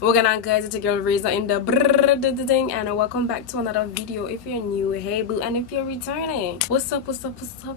We're gonna guys, it's a girl Razor in the thing, and welcome back to another video. If you're new, hey boo, and if you're returning, what's up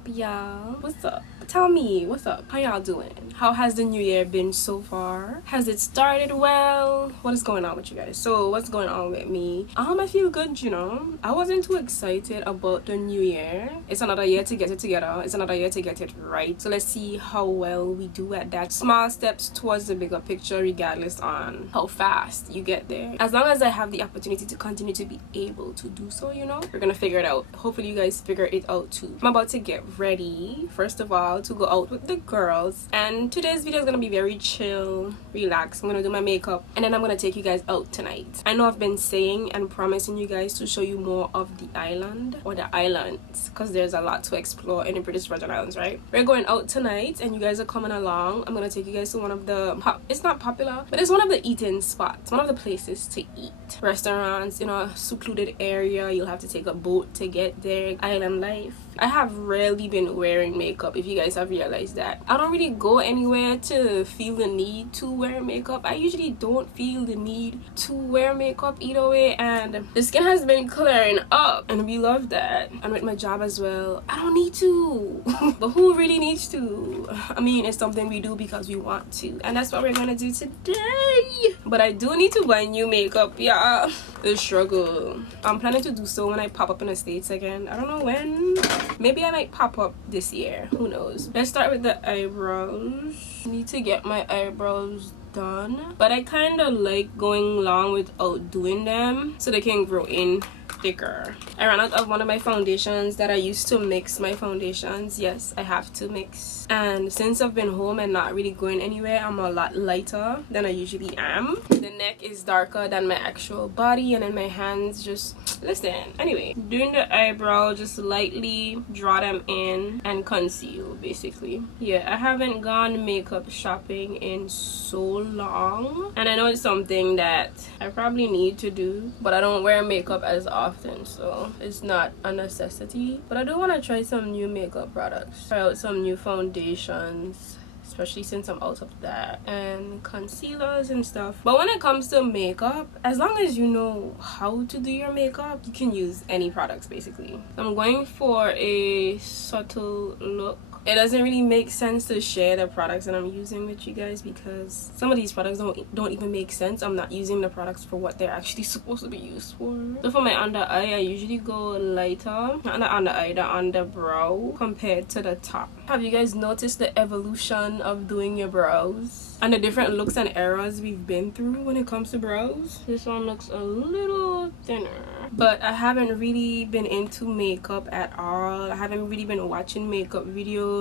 y'all? What's up? Tell me, what's up? How y'all doing? How has the new year been so far? Has it started well? What is going on with you guys? So what's going on with me? I feel good, you know. I wasn't too excited about the new year. It's another year to get it together. It's another year to get it right. So let's see how well we do at that. Small steps towards the bigger picture, regardless on how fast you get there. As long as I have the opportunity to continue to be able to do so, you know, we're gonna figure it out. Hopefully you guys figure it out too. I'm about to get ready, first of all, to go out with the girls, and today's video is gonna be very chill, relaxed. I'm gonna do my makeup and then I'm gonna take you guys out tonight. I know I've been saying and promising you guys to show you more of the island or the islands because there's a lot to explore in the British Virgin Islands, right? We're going out tonight and you guys are coming along. I'm gonna take you guys to one of the it's not popular, but it's one of the eating spots, one of the places to eat. Restaurants in a secluded area. You'll have to take a boat to get there. Island life. I have rarely been wearing makeup, if you guys have realized that. I don't really go anywhere to feel the need to wear makeup. I usually don't feel the need to wear makeup either way, and the skin has been clearing up and we love that. And with my job as well, I don't need to. But who really needs to? I mean, it's something we do because we want to, and that's what we're gonna do today. But I do need to buy new makeup, yeah. The struggle. I'm planning to do so when I pop up in the States again. I don't know when. Maybe I might pop up this year, who knows. Let's start with the eyebrows. I need to get my eyebrows done, but I kind of like going long without doing them so they can grow in thicker. I ran out of one of my foundations that I used to mix my foundations. Yes, I have to mix, and since I've been home and not really going anywhere, I'm a lot lighter than I usually am. The neck is darker than my actual body, and then my hands just listen. Anyway, doing the eyebrow, just lightly draw them in and conceal basically. Yeah, I haven't gone makeup shopping in so long, and I know it's something that I probably need to do, but I don't wear makeup as often, so it's not a necessity. But I do want to try some new makeup products, try out some new foundations, especially since I'm out of that, and concealers and stuff. But when it comes to makeup, as long as you know how to do your makeup, you can use any products basically. I'm going for a subtle look. It doesn't really make sense to share the products that I'm using with you guys because some of these products don't even make sense. I'm not using the products for what they're actually supposed to be used for. So for my under eye, I usually go lighter, not the under eye, the under brow compared to the top. Have you guys noticed the evolution of doing your brows and the different looks and eras we've been through when it comes to brows? This one looks a little thinner, but I haven't really been into makeup at all. I haven't really been watching makeup videos.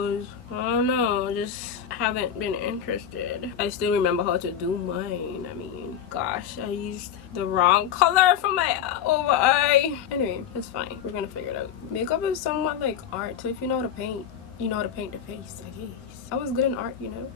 I don't know, just haven't been interested. I still remember how to do mine. I mean, gosh, I used the wrong color for my over eye. Anyway, it's fine. We're gonna figure it out. Makeup is somewhat like art, so if you know how to paint, you know how to paint the face, I guess. I was good in art, you know.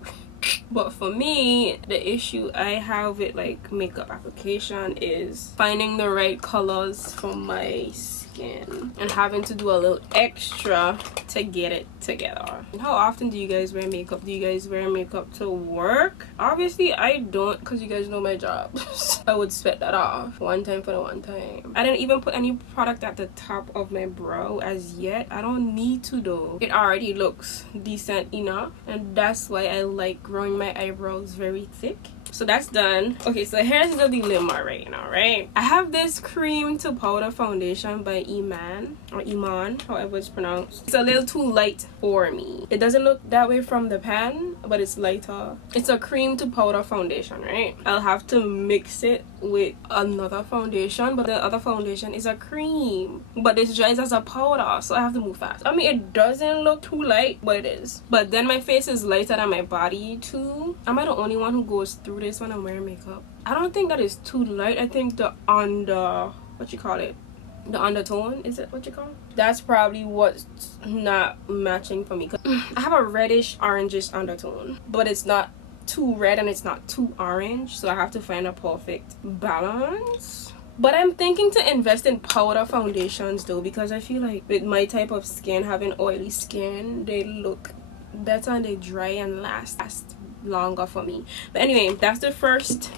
But for me, the issue I have with like makeup application is finding the right colors for my skin and having to do a little extra to get it together. And how often do you guys wear makeup? Do you guys wear makeup to work? Obviously I don't, because you guys know my job. I would sweat that off one time for the one time. I didn't even put any product at the top of my brow as yet. I don't need to though. It already looks decent enough, and that's why I like growing my eyebrows very thick. So that's done. Okay, so here's the dilemma right now, right? I have this cream to powder foundation by Iman, or Iman, however it's pronounced. It's a little too light for me. It doesn't look that way from the pan, but it's lighter. It's a cream to powder foundation, right? I'll have to mix it with another foundation, but the other foundation is a cream, but this dries as a powder, so I have to move fast. I mean, it doesn't look too light, but it is. But then my face is lighter than my body too. Am I the only one who goes through this when I'm wearing makeup? I don't think that is too light. I think the what you call it, the undertone, is it what you call it? That's probably what's not matching for me. I have a reddish orangish undertone, but it's not too red and it's not too orange, so I have to find a perfect balance. But I'm thinking to invest in powder foundations though, because I feel like with my type of skin, having oily skin, they look better and they dry and last longer for me. But anyway, that's the first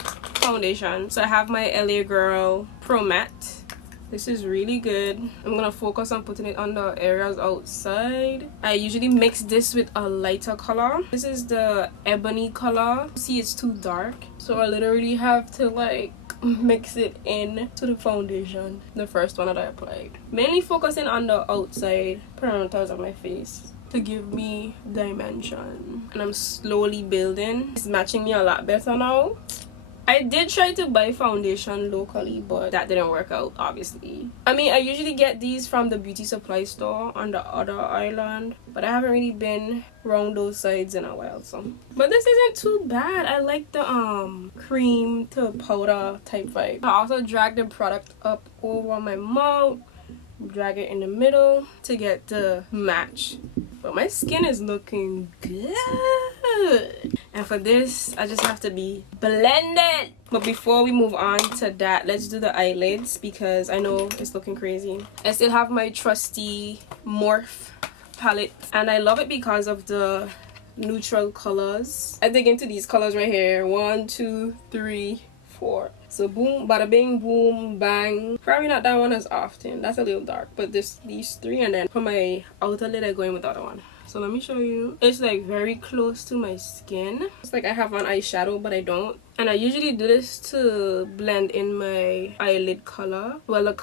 foundation. So I have my LA Girl Pro Matte. This is really good. I'm gonna focus on putting it on the areas outside. I usually mix this with a lighter color. This is the ebony color. See, it's too dark, so I literally have to like mix it in to the foundation, the first one that I applied. Mainly focusing on the outside, put it on the tops of my face to give me dimension. And I'm slowly building. It's matching me a lot better now. I did try to buy foundation locally, but that didn't work out, obviously. I mean, I usually get these from the beauty supply store on the other island, but I haven't really been around those sides in a while, so. But this isn't too bad. I like the cream to powder type vibe. I also drag the product up over my mouth, drag it in the middle to get the match. But my skin is looking good. And for this, I just have to be blended. But before we move on to that, let's do the eyelids because I know it's looking crazy. I still have my trusty Morph palette. And I love it because of the neutral colors. I dig into these colors right here. 1, 2, 3, 4. So boom, bada bing, boom, bang. Probably not that one as often. That's a little dark. But these three, and then for my outer lid, I go in with the other one. So let me show you. It's like very close to my skin. It's like I have on eyeshadow, but I don't. And I usually do this to blend in my eyelid color. Well, the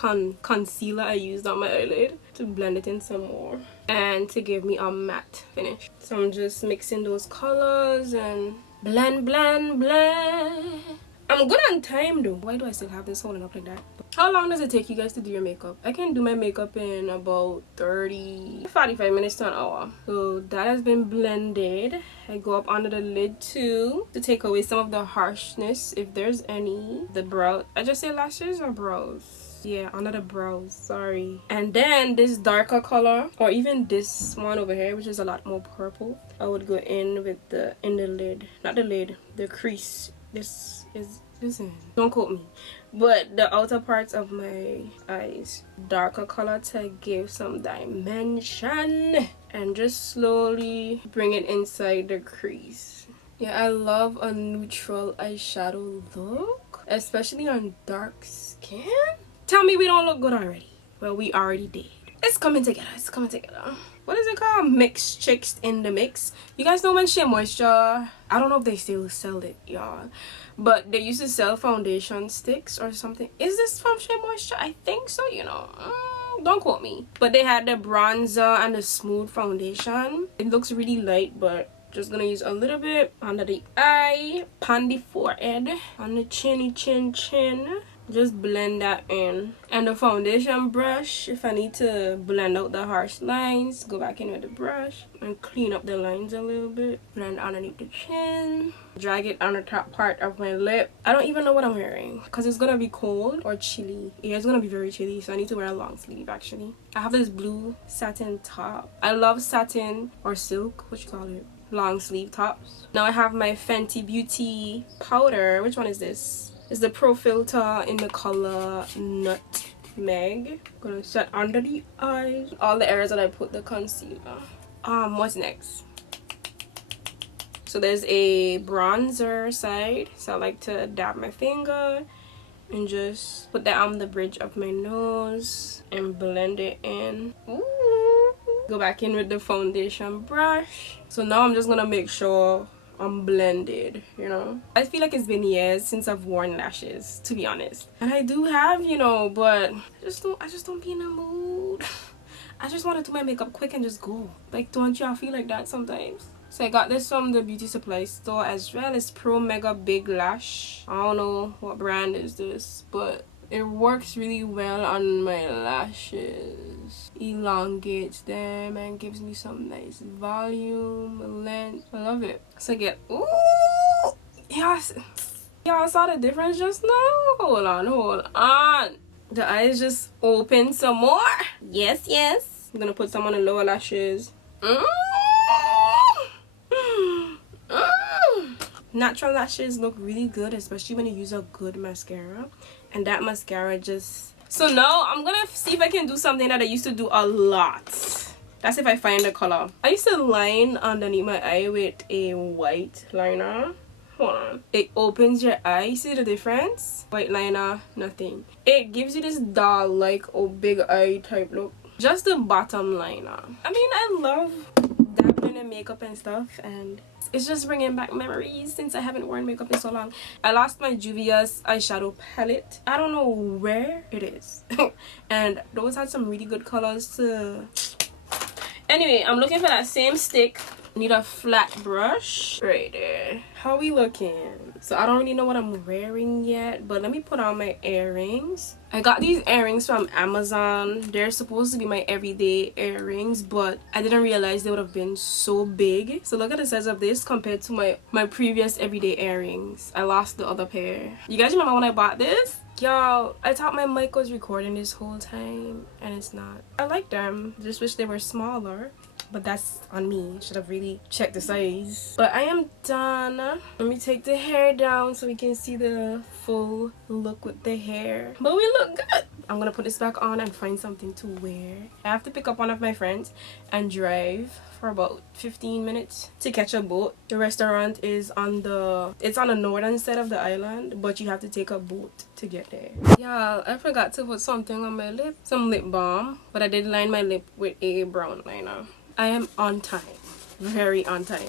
concealer I used on my eyelid to blend it in some more. And to give me a matte finish. So I'm just mixing those colors and blend, blend, blend. I'm good on time though. Why do I still have this holding up like that? How long does it take you guys to do your makeup? I can do my makeup in about 45 minutes to an hour. So that has been blended. I go up under the lid too to take away some of the harshness if there's any. The brow, I just say lashes or brows? Yeah, under the brows, sorry. And then this darker color, or even this one over here, which is a lot more purple, I would go in with the lid, not the lid, the crease. This is, listen, don't quote me, but the outer parts of my eyes, darker color to give some dimension, and just slowly bring it inside the crease. Yeah, I love a neutral eyeshadow look, especially on dark skin. Tell me we don't look good already. Well, we already did. It's coming together. It's coming together. What is it called? Mixed Chicks in the Mix. You guys know when Shea Moisture, I don't know if they still sell it, y'all, but they used to sell foundation sticks or something. Is this from Shea Moisture? I think so, you know. Don't quote me. But they had the bronzer and the smooth foundation. It looks really light, but just gonna use a little bit under the eye, on the forehead, on the chinny chin. Just blend that in. And the foundation brush, if I need to blend out the harsh lines, go back in with the brush and clean up the lines a little bit. Blend underneath the chin, drag it on the top part of my lip. I don't even know what I'm wearing because it's gonna be cold or chilly. Yeah, it's gonna be very chilly, so I need to wear a long sleeve actually. I have this blue satin top. I love satin or silk, what you call it, long sleeve tops. Now I have my Fenty Beauty powder. Which one is this? It's the Pro Filter in the color Nutmeg. Gonna set under the eyes, all the areas that I put the concealer. What's next? So there's a bronzer side, so I like to dab my finger and just put that on the bridge of my nose and blend it in. Ooh. Go back in with the foundation brush. So now I'm just gonna make sure I'm blended, you know. I feel like it's been years since I've worn lashes, to be honest, and I do have, you know, but I just don't be in the mood. I just want to do my makeup quick and just go. Like, don't y'all feel like that sometimes? So I got this from the beauty supply store as well. It's Pro Mega Big Lash. I don't know what brand is this, but it works really well on my lashes. Elongates them and gives me some nice volume, length. I love it. So I get, ooh, yes. Y'all saw the difference just now? Hold on. The eyes just open some more. Yes. I'm gonna put some on the lower lashes. Natural lashes look really good, especially when you use a good mascara. And that mascara just... So now I'm gonna see if I can do something that I used to do a lot. That's if I find the color. I used to line underneath my eye with a white liner. Hold on. It opens your eye. See the difference? White liner, nothing. It gives you this doll like big eye type look. Just the bottom liner. I mean, I love dabbling in makeup and stuff, and it's just bringing back memories since I haven't worn makeup in so long. I lost my Juvia's eyeshadow palette. I don't know where it is. And those had some really good colors too. Anyway, I'm looking for that same stick. Need a flat brush right there. How we looking? So I don't really know what I'm wearing yet, but let me put on my earrings. I got these earrings from Amazon. They're supposed to be my everyday earrings, but I didn't realize they would have been so big. So look at the size of this compared to my previous everyday earrings. I lost the other pair. You guys remember when I bought this? Y'all, I thought my mic was recording this whole time, and it's not. I like them. Just wish they were smaller. But that's on me. Should have really checked the size. But I am done. Let me take the hair down so we can see the full look with the hair. But we look good. I'm gonna put this back on and find something to wear. I have to pick up one of my friends and drive for about 15 minutes to catch a boat. The restaurant is on the northern side of the island, but you have to take a boat to get there. Yeah, I forgot to put something on my lip, some lip balm, but I did line my lip with a brown liner. I am on time, very on time.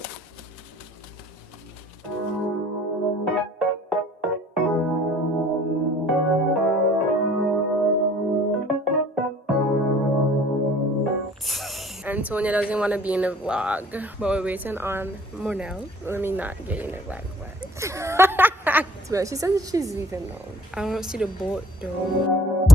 Antonia doesn't want to be in the vlog, but we're waiting on Monel. Let me not get in the vlog, but well, she says she's leaving now. I don't see the boat though.